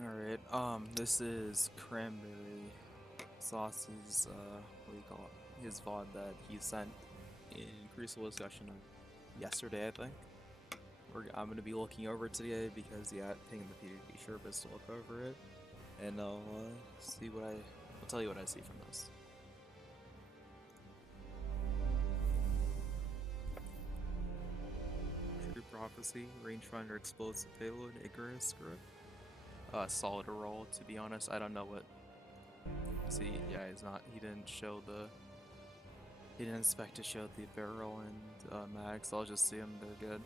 Alright, this is Cranberry Sauce's, what do you call it? His VOD that he sent in Crucible discussion yesterday, I think. I'm gonna be looking over it today because, yeah, pinging the PvP Sherpas to look over it. And I'll, I'll tell you what I see from this. True Prophecy, Rangefinder Explosive Payload, Icarus Grip. Solid roll, to be honest. I don't know what. See, yeah, he didn't show the. He didn't expect to show the barrel and mags. I'll just see them, they're good.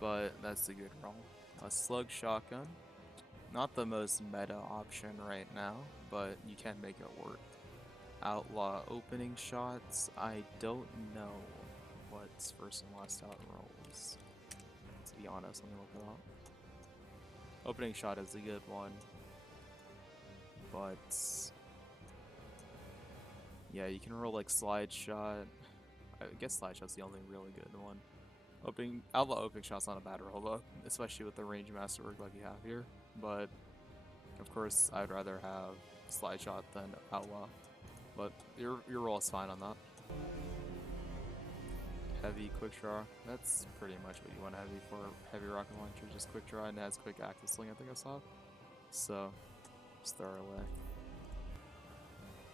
But that's a good roll. A slug shotgun. Not the most meta option right now, but you can make it work. Outlaw opening shots. I don't know what's first and last out rolls. To be honest, let me look it up. Opening shot is a good one, but yeah, you can roll like slide shot. I guess slide shot's the only really good one. Outlaw opening shot's not a bad roll though, especially with the range master work like you have here. But of course, I'd rather have slide shot than outlaw. But your roll is fine on that. Heavy quick draw. That's pretty much what you want heavy for. Heavy rocket launcher, just quick draw, and it has quick active sling. I think I saw. So just throw it away.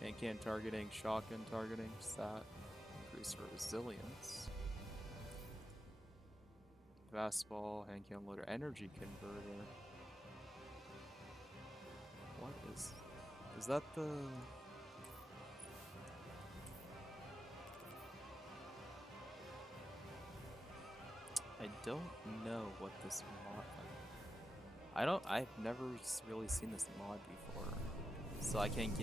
Hand can targeting, shotgun targeting, stat, increase resilience. Fastball, hand can loader, energy converter. What is that the? I don't know what this mod. I've never really seen this mod before, so I can't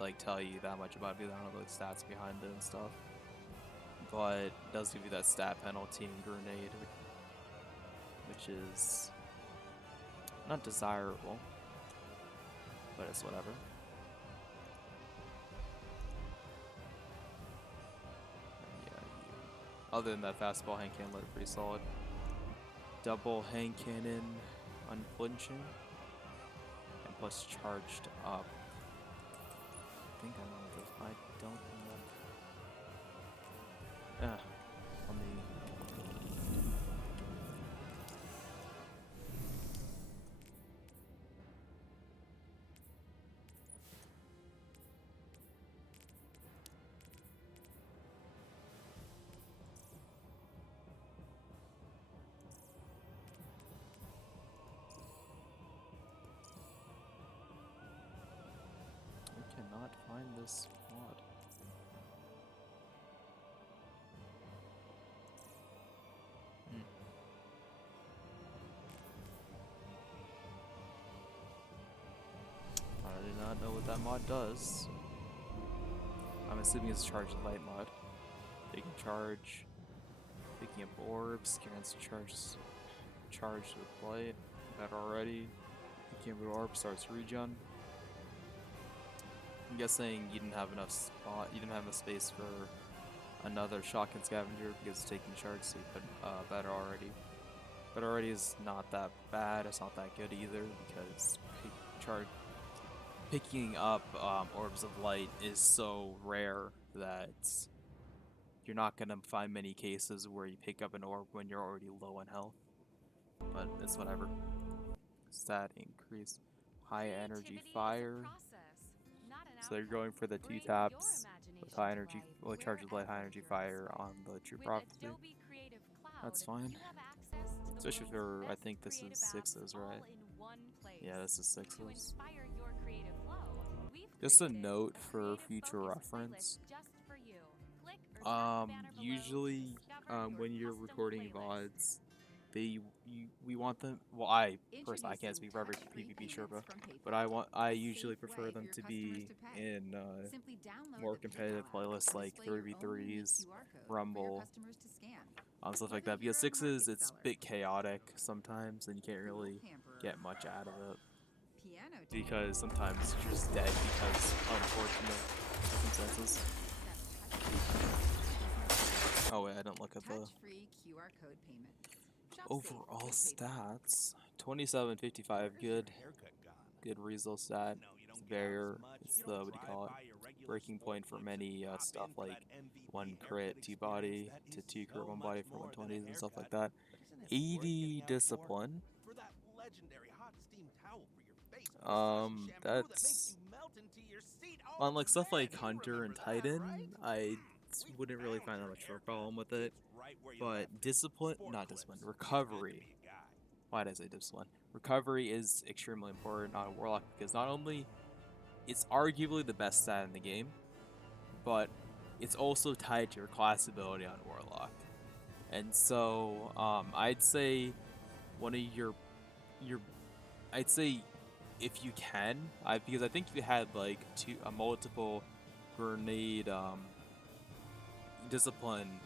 like tell you that much about it because I don't know the stats behind it and stuff. But it does give you that stat penalty and grenade, which is not desirable, but it's whatever. Other than that, fastball hand cannon loader pretty solid. Double hand cannon, unflinching, and plus charged up. I think I know what this. I don't know. On the. Cannot find this mod. I do not know what that mod does. I'm assuming it's charged light mod. They can charge, picking up orbs, grants charged with light. That already. Picking up orb starts regen. I'm guessing you didn't have enough space for another shotgun scavenger because it's taking charge, so you put better already. But already is not that bad, it's not that good either because picking up orbs of light is so rare that you're not gonna find many cases where you pick up an orb when you're already low on health. But it's whatever. Stat increase, high energy fire. So you're going for the 2 taps with high energy, charge with light high energy fire on the True Prophecy. That's fine. Especially for, I think this is 6s, right? Yeah, this is 6s. Just a note for future reference. Usually, when you're recording VODs, we want them. Well, I can't speak for every PvP Sherpa, but I usually prefer them to be in more competitive playlists like 3v3s, Rumble, stuff like that. Because 6s, it's a bit chaotic sometimes, and you can't really get much out of it. Because sometimes you're just dead because unfortunate circumstances. Oh wait, I didn't look at the overall stats. 2755, good result stat. It's barrier. It's the, what do you call it? Breaking point for many stuff like 1 crit, 2 body, to 2 crit, 1 body for 120s and stuff like that. 80 discipline. That's on like stuff like Hunter and Titan. I wouldn't really find that much of a problem with it. But recovery. Why did I say discipline? Recovery is extremely important on a Warlock because not only it's arguably the best stat in the game, but it's also tied to your class ability on Warlock. And so I'd say one of your I'd say if you can, because I think you had like multiple grenade discipline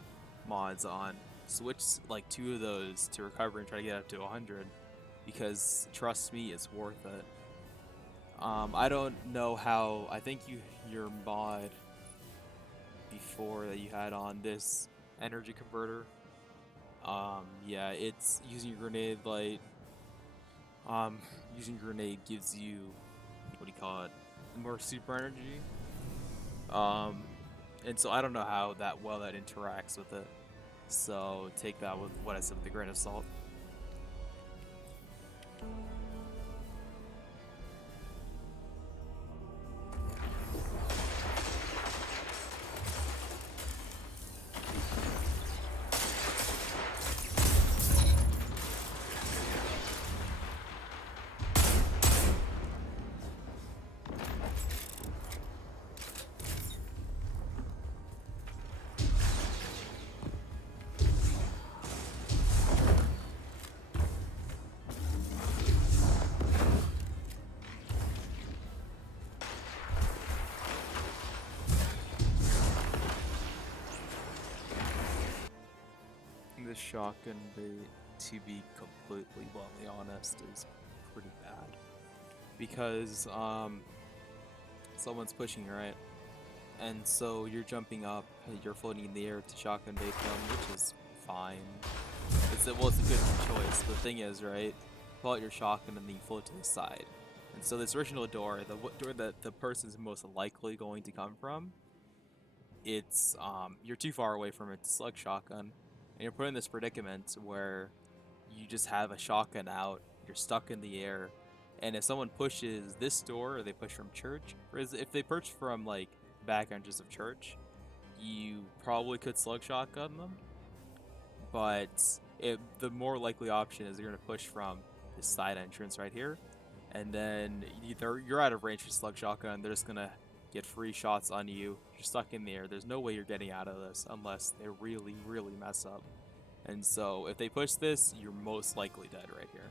mods on, switch like 2 of those to recover and try to get up to 100, because trust me, it's worth it. I don't know how. I think your mod before that you had on this energy converter. Yeah, it's using grenade light. Using grenade gives you, what do you call it, more super energy. And so I don't know how that interacts with it. So take that with what I said with a grain of salt. This shotgun bait, to be completely bluntly honest, is pretty bad. Because someone's pushing you, right? And so you're jumping up, you're floating in the air to shotgun bait them, which is fine. It's a good choice. The thing is, right, pull out your shotgun and then you float to the side. And so this original door, the door that the person's most likely going to come from, it's you're too far away from it to slug shotgun. And you're put in this predicament where you just have a shotgun out, you're stuck in the air, and if someone pushes this door, or they push from church, or if they push from like back entrance of church, you probably could slug shotgun them. But the more likely option is you're gonna push from this side entrance right here, and then either you're out of range for slug shotgun, they're just gonna get free shots on you. You're stuck in the air. There's no way you're getting out of this unless they really, really mess up. And so if they push this, you're most likely dead right here.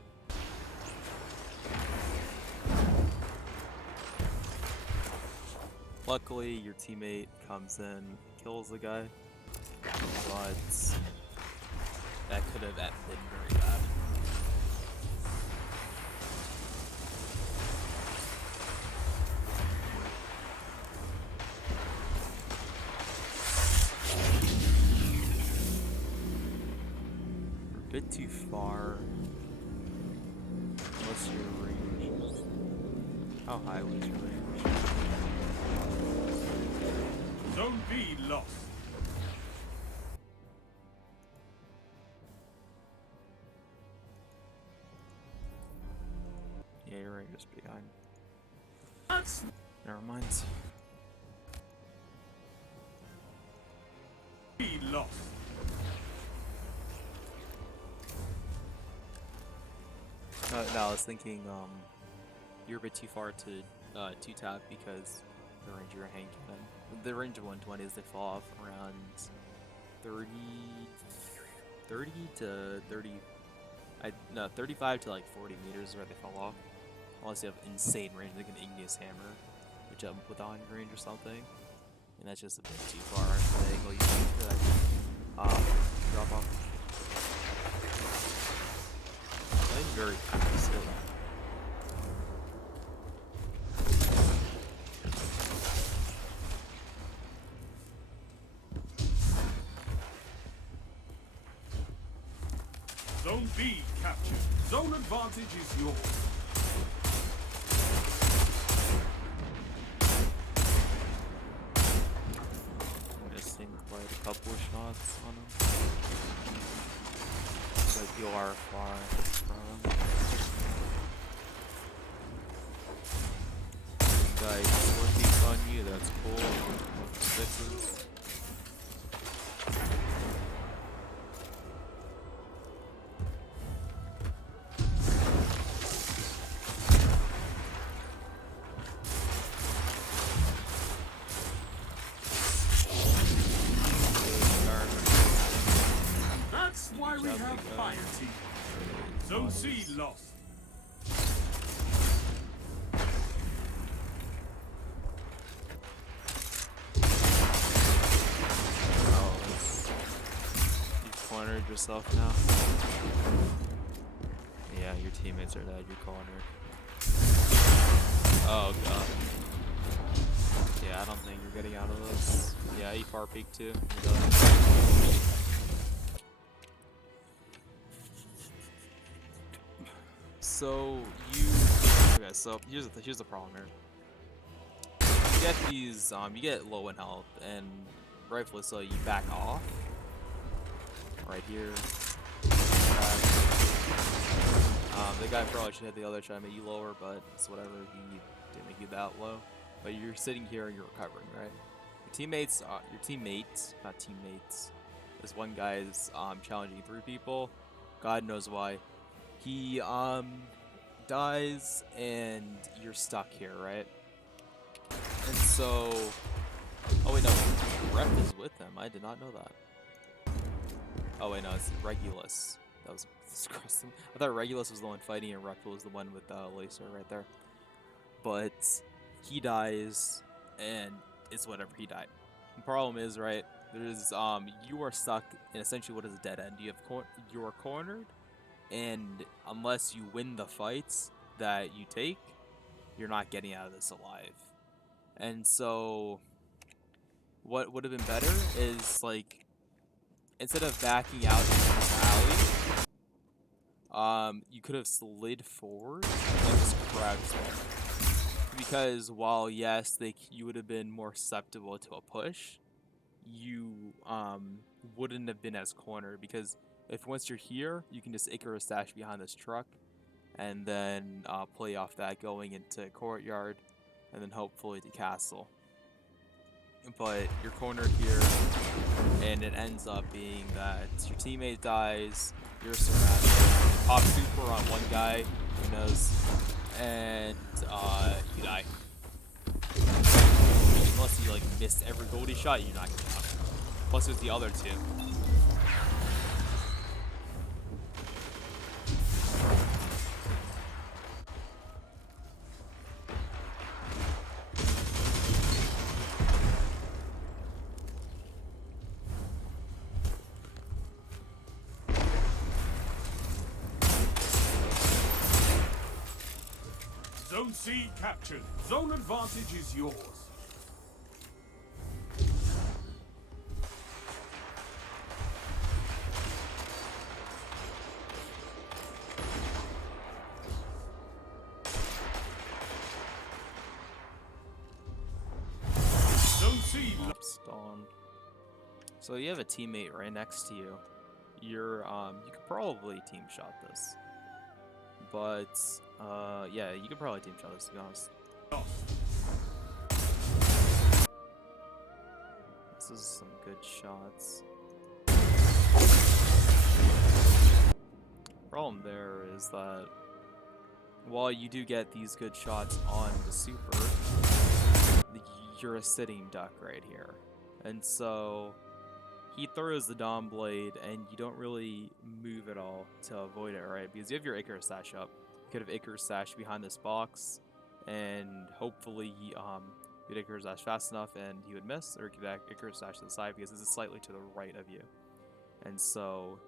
Luckily, your teammate comes in, kills the guy, but that could have been very bad. Bit too far. What's your range? How high was your range? Zone B lost. Yeah, your range is behind. That's Never mind. B lost. No, I was thinking, you're a bit too far to 2-tap because the range of your hand cannon. The range of 120s, they fall off around 30 to 30. 35 to like 40 meters is where they fall off. Unless you have insane range, like an igneous hammer, which jump with 100 range or something. And that's just a bit too far for the angle you need for that drop off. Very fast. Zone B captured. Zone advantage is yours. Missing quite a couple of shots on him. But you are far from. Guys, 4 peaks on you, that's cool. 6s. That's why we have fire team. Zone C lost. You've cornered yourself now. Yeah, your teammates are dead. You're cornered. Oh god. Yeah, I don't think you're getting out of this. Yeah, he far peak too. He does. So okay, so here's the problem here. You get these you get low in health, and rightfully so, you back off. Right here. The guy probably should hit the other, try to make you lower, but it's whatever, he didn't make you that low. But you're sitting here and you're recovering, right? Your teammates, not teammates. This one guy is challenging 3 people. God knows why. He dies and you're stuck here, right? And so, oh wait, no, Rep is with them. I did not know that. Oh wait, no, it's Regulus. That was disgusting. I thought Regulus was the one fighting and Rep was the one with Lacer right there. But he dies and it's whatever, he died. The problem is, right, there's you are stuck in essentially what is a dead end. You are cornered, and unless you win the fights that you take, you're not getting out of this alive. And so what would have been better is, like, instead of backing out into this alley, you could have slid forward and just crouched there. Because while yes, you would have been more susceptible to a push, you wouldn't have been as cornered, because if once you're here, you can just Icarus dash behind this truck, and then play off that going into courtyard, and then hopefully to castle. But you're cornered here, and it ends up being that your teammate dies, you're surrounded, you pop super on one guy, who knows, and you die. Unless you like missed every goldie shot, you're not getting out. Plus there's the other 2. Zone C captured. Zone advantage is yours. Zone C Stone. So you have a teammate right next to you. You could probably team shot this. But yeah, you could probably team shot this, to be honest. This is some good shots. Problem there is that while you do get these good shots on the super, you're a sitting duck right here. And so he throws the Dawn Blade, and you don't really move at all to avoid it, right? Because you have your Icarus Sash up. You could have Icarus Sash behind this box, and hopefully you'd Icarus Sash fast enough and he would miss, or you could Icarus Sash to the side because this is slightly to the right of you. And so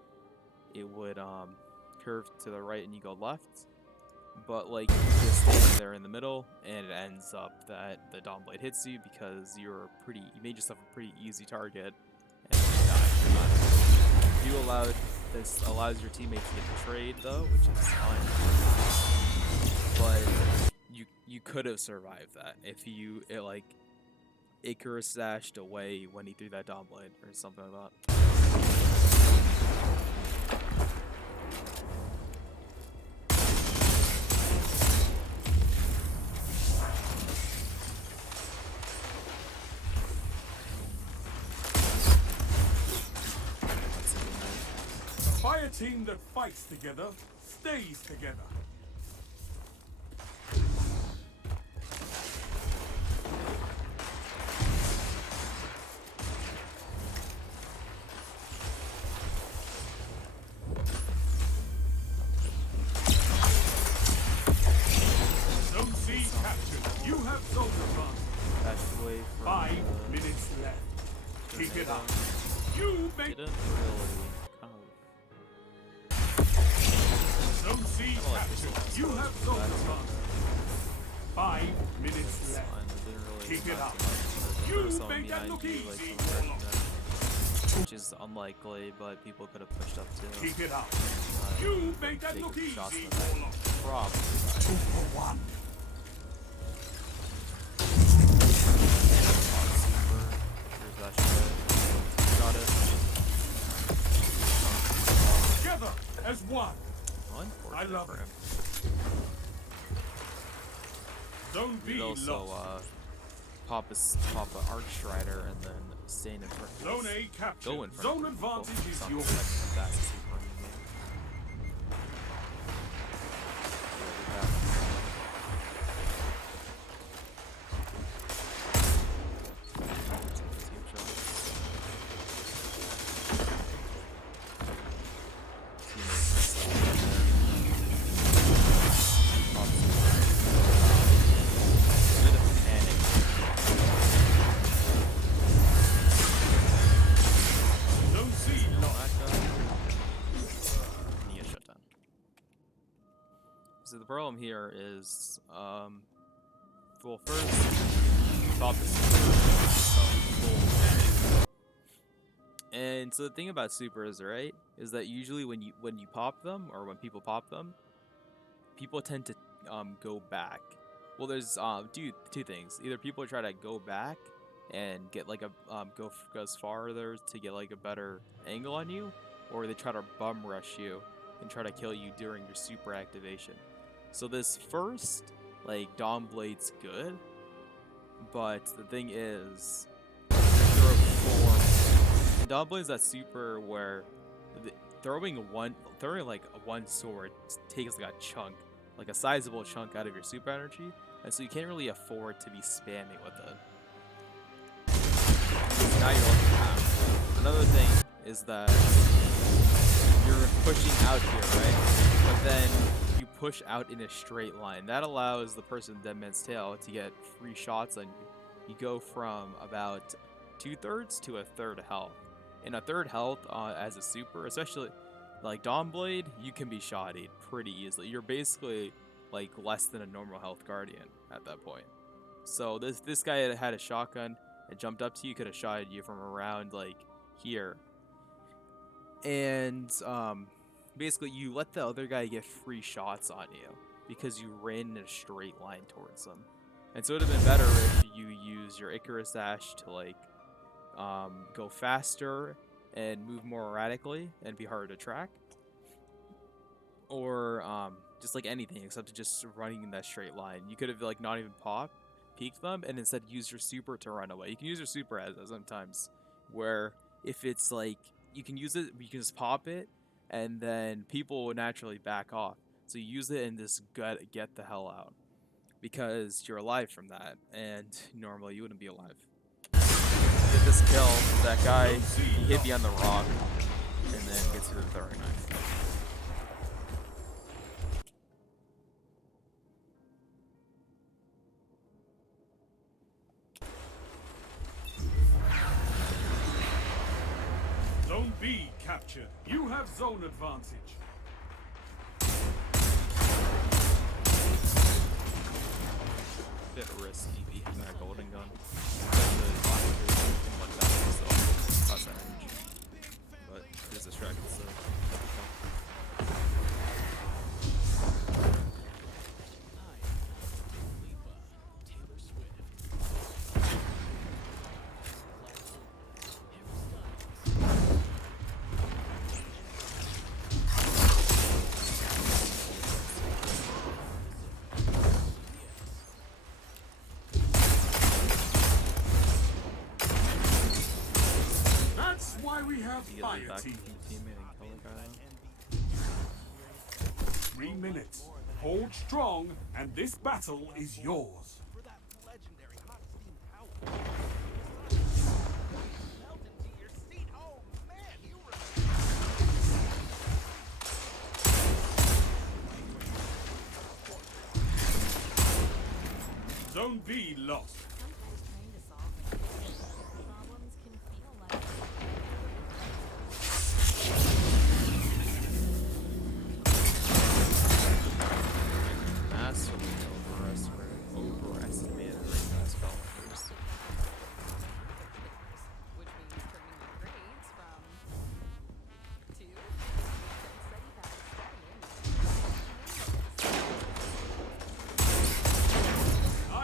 it would curve to the right and you go left. But like, you're just standing there in the middle, and it ends up that the Dawn Blade hits you because you made yourself a pretty easy target, and you died. You allowed This allows your teammates to get the trade though, which is fine. But you could have survived that if like Icarus dashed away when he threw that Dawn Blade or something like that. A fire team that fights together stays together. Zone C captured. You have zone advantage. Dashed away from 5 minutes left. Keep it up. You make didn't really kind Zone C captured. You have zone advantage. 5 minutes left. Keep it up. You make that look easy, Warlock. Which is unlikely, but people could have pushed up too. Keep it up. You make that look easy, Warlock. Probably. 2 for 1. Here's that shot. Got it. Together as one. Unfortunate I love for it. him. Zone B He'd also lost. pop a Arc Strider and then stand in front. Zone A captured. Go in front. Zone of people. advantage is Something yours. like the fastest super in the game. Zone C lost. So the problem here is, well, first, top is full panic. And so the thing about supers, right, is that usually when you pop them, or when people pop them, people tend to go back. Well, there's two things. Either people try to go back and get like a goes farther to get like a better angle on you, or they try to bum rush you and try to kill you during your super activation. So this first, like, Dawn Blade's good, but the thing is, there are four. And Dawn Blade's that super where throwing like one sword takes like a chunk, like a sizable chunk out of your super energy, and so you can't really afford to be spamming with it. Because now you're looking half. Another thing is that you're pushing out here, right? But then you push out in a straight line. That allows the person in Dead Man's Tale to get free shots on you. You go from about 2/3 to a third health. In a third health as a super, especially like Dawn Blade, you can be shottied pretty easily. You're basically like less than a normal health guardian at that point. So this guy had a shotgun and jumped up to you, could have shot you from around like here. And basically you let the other guy get free shots on you because you ran in a straight line towards them. And so it would have been better if you use your Icarus Dash to like go faster and move more erratically and be harder to track. Or just like anything except just running in that straight line. You could have like not even peeked them and instead use your super to run away. You can use your super as sometimes where if it's like you can use it, you can just pop it and then people will naturally back off. So you use it and just get the hell out because you're alive from that, and normally you wouldn't be alive. Get this kill, that guy, he hit me on the rock and then gets to the throwing knife. Zone B captured. You have zone advantage. Bit risky being that golden gun. But it is distracted, so we have to get fire it back team. from the teammate and kill the guy. 3 minutes. Hold strong, and this battle is yours. For that legendary hot steam power. Melt into your seat. Oh man, you Zone B lost. Sometimes trying to solve problems can feel like Massively overestimated ring guys developers. which means turning your grades from 2 to study back,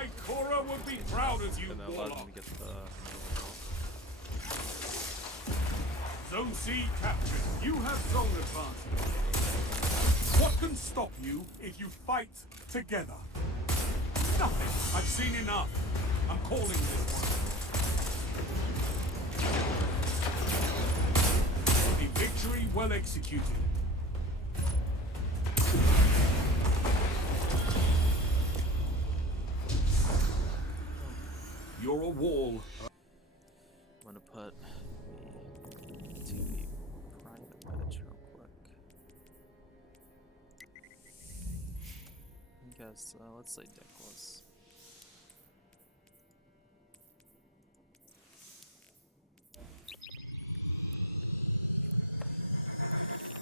Ikora would be proud of you, And that allowed them Warlock. to get the Zone C captured. You have zone advantage. What can stop you if you fight together? Nothing. I've seen enough. I'm calling this one. A victory well executed. You're a wall. I'm gonna put me to the private match real quick. I guess let's say Dickless.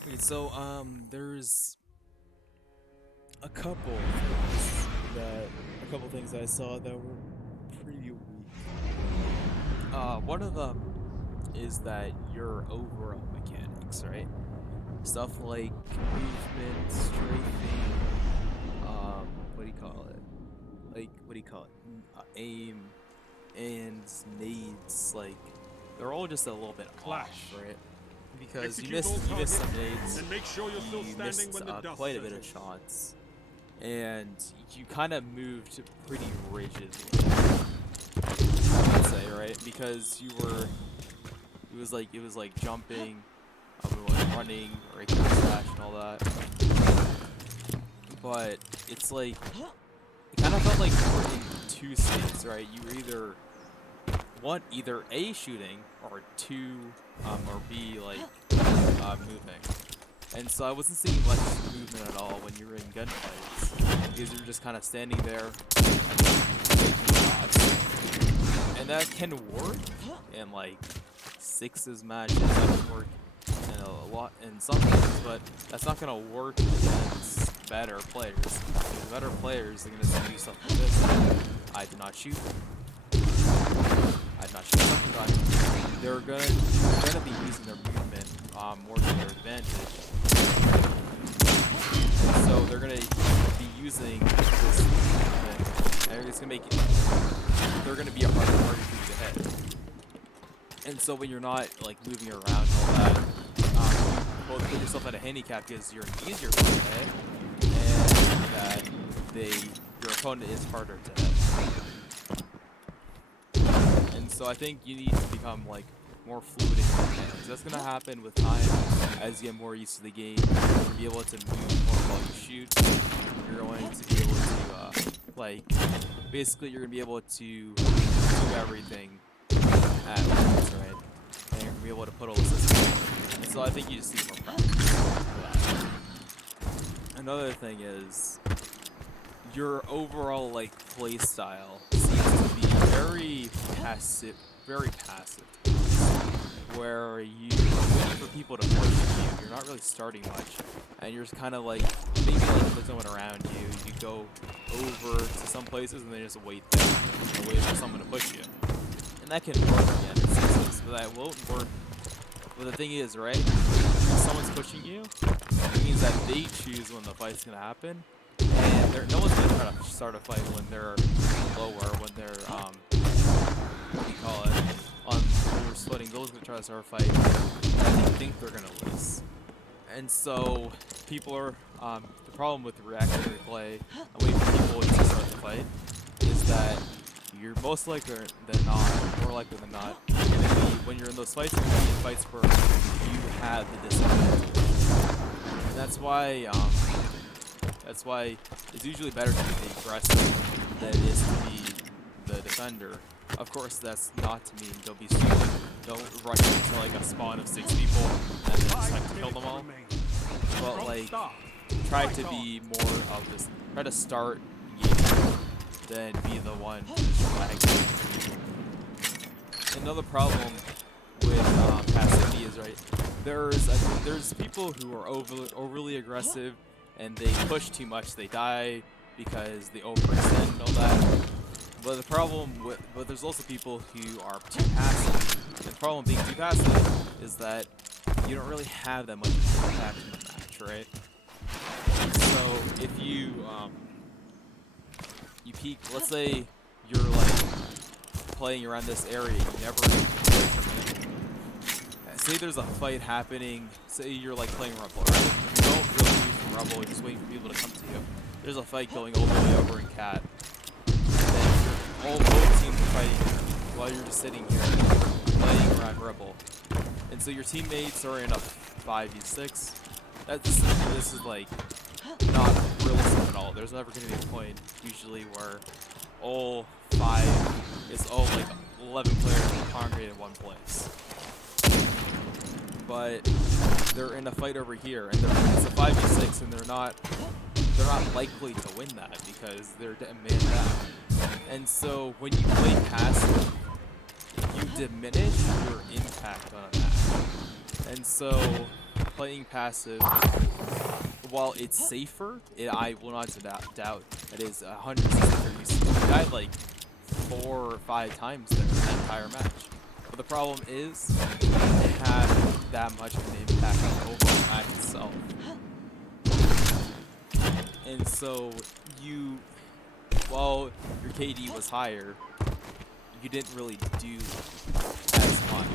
Okay, so there's a couple things I saw that were pretty weak. One of them is that your overall mechanics, right? Stuff like movement, strafing, what do you call it? Aim and nades, like they're all just a little bit Clash. off, right? Because Execute you missed all some targets, nades, and make sure you're still you standing missed when the dust quite a bit of settles. shots, and you kind of moved pretty rigidly, I'd say, right? Because it was like jumping, like running, or slash and all that. But it's like, it kind of felt like you were in two states, right? You were either A, shooting, or two, or B, like, moving. And so I wasn't seeing much movement at all when you were in gunfights, because you were just kind of standing there, taking shots. And that can work in, like, sixes matches, that can work in some games, but that's not gonna work against better players. Because better players are gonna do something like this. I did not shoot. I did not shoot something gun. They're gonna be using their movement more to their advantage. So they're gonna be using this movement, and it's gonna make it. They're gonna be a harder target for you to hit. And so when you're not like moving around and all that, you both put yourself at a handicap because you're an easier player to hit, and that your opponent is harder to hit. And so I think you need to become like more fluid in your mechanics. That's gonna happen with time as you get more used to the game. You're gonna be able to move more while you shoot. You're going to be able to like basically you're gonna be able to do everything at once, right? And you're gonna be able to put all this in. And so I think you just need more practice for that. Another thing is your overall like play style seems to be very passive, where you are waiting for people to push you. You're not really starting much, and you're just kind of like maybe like with someone around you. You go over to some places and then just wait there and wait for someone to push you. And that can work again in instances, but that won't work. But the thing is, right? If someone's pushing you, it means that they choose when the fight's gonna happen, and no one's gonna try to start a fight when they're lower, when they're what do you call it? On lower splitting, those gonna try to start a fight. They think they're gonna lose, and so people are the problem with reactionary play and waiting for people to start the fight is that you're most likely than not, more likely than not, gonna be when you're in those fights, you're gonna be fights where you have the disadvantage. And that's why it's usually better to be the aggressive than it is to be the defender. Of course, that's not to mean don't rush into like a spawn of 6 people and then just have to kill them all. But like, try to be more of this. Try to start engagement, then be the one to flag. Another problem with passivity is there's people who are overly aggressive and they push too much. They die because they overextend and all that. But there's also people who are too passive. And the problem being too passive is that you don't really have that much impact in the match, right? So if you peek, let's say you're like playing around this area, you never say there's a fight happening. Say you're like playing Rumble, right? You don't really use Rumble, you're just waiting for people to come to you. There's a fight going all the way over in Cat. Both teams are fighting while you're just sitting here playing around Rebel. And so your teammates are in a 5v6. This is like not realistic at all. There's never going to be a point usually where all 11 players are congregated in one place. But they're in a fight over here, and it's a 5v6, and they're not likely to win that because they're man down. And so when you play passive, you diminish your impact on a match. And so playing passive, while it's safer, I will not doubt it is 100% safer. You died like 4 or 5 times there in that entire match. But the problem is, it doesn't have that much of an impact on the overall match itself. And so while your KD was higher, you didn't really do as much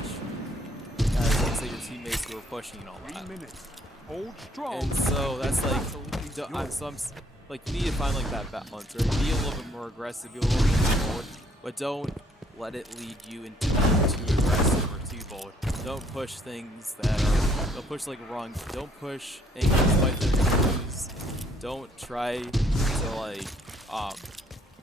as, let's say, your teammates who were pushing and all that. 3 minutes. Hold strong. And so that's like, you need to find like that balance, right? Be a little bit more aggressive, be a little bit more bold, but don't let it lead you into being too aggressive or too bold. Don't push things don't push like wrong, don't push angles fight that you're gonna lose. Don't try to like,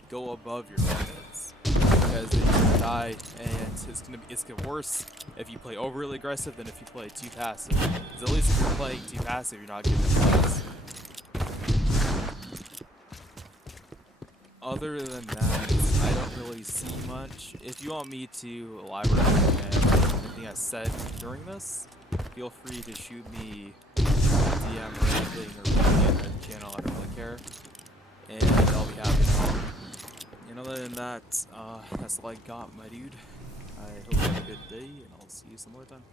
go above your limits, because then you're gonna die, and it's gonna get worse if you play overly aggressive than if you play too passive. Because at least if you're playing too passive, you're not getting the points. Other than that, I don't really see much. If you want me to elaborate on anything I said during this, feel free to shoot me a DM or anything, or put me on the channel. I don't really care, and I'll be happy to help. And other than that, that's all I got, my dude. I hope you have a good day, and I'll see you some more time.